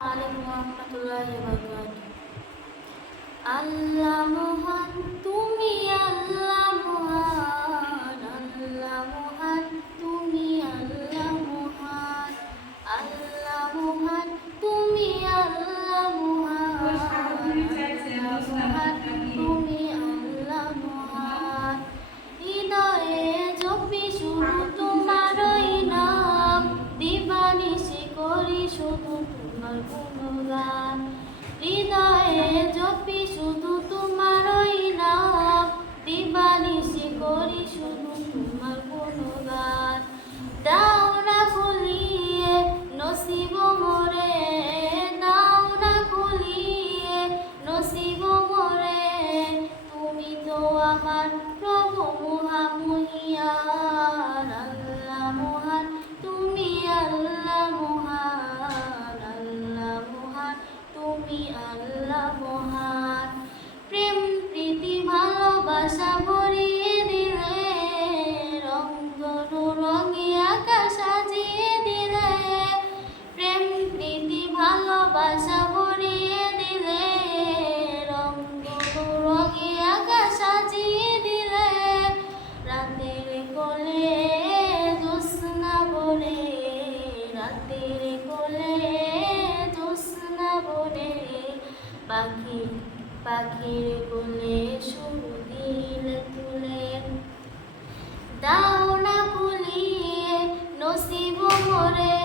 আলাইকুম রহমতুল্লাহি ওয়া বারাকাতুহু। আল্লাহ মহান, তুমি আল্লাহ মহান, আল্লাহ মহান, তুমি আল্লাহ মহান, আল্লাহ মহান, তুমি আল্লাহ মহান, আল্লাহ মহান, তুমি আল্লাহ মহান। হৃদয়ে জপি শুধু তোমারই নাম, দিবানিশি করি শুধু তোমার গুণগান। হৃদয়ে জপি শুধু তোমারই নাম, দিবানিশি করি শুধু তোমার গুণগান। দাও না খুলিয়ে নসিব মোরে, দাও না খুলিয়ে নসিব মোরে, তুমি তো আমার প্রভু মহামহিয়ান। আল্লাহ মহান, তুমি আল্লাহ মহান, আল্লাহ মহান, তুমি আল্লাহ মহান। প্রেম প্রীতি ভালোবাসা ভরিয়ে দিলে, রঙ্গ রঙে আকাশ সাজিয়ে দিলে, প্রেম প্রীতি ভালোবাসা ভরিয়ে দিলে, রঙ্গ রঙে আকাশ সাজিয়ে দিলে, রাতের কোলে জ্যোৎস্না বনে, রাতের কোলে জ্যোৎস্না বনে, পাখির কোলে শুরু দিলে তুলে। দাও না খুলিয়ে নসিব মোরে,